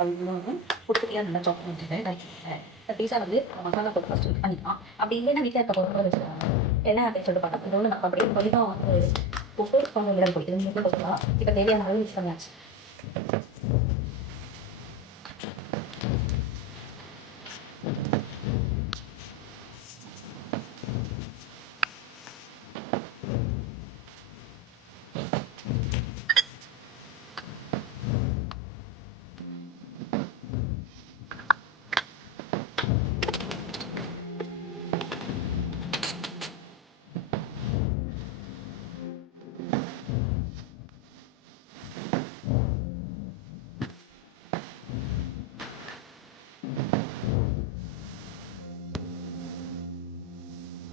அது குட்டியாக நல்லா சாப் பண்ணிட்டு நறுக்கிட்டேன். பீஸா வந்து மசாலா போட்டு ஃபஸ்ட்டு மிக்ஸ் பண்ணிக்கலாம். அப்படி இல்லைன்னா வீட்டில் இருக்க பொருட்களை வச்சுக்கலாம். என்ன அப்படின்னு சொல்லிட்டு பார்த்தா இன்னொன்று நம்ம அப்படியே கொஞ்சம் உப்பு கொஞ்சம் மிளகு பொடி இது 3 போட்டுக்கலாம். இப்போ தேவையான அளவு மிக்ஸ் பண்ணியாச்சு.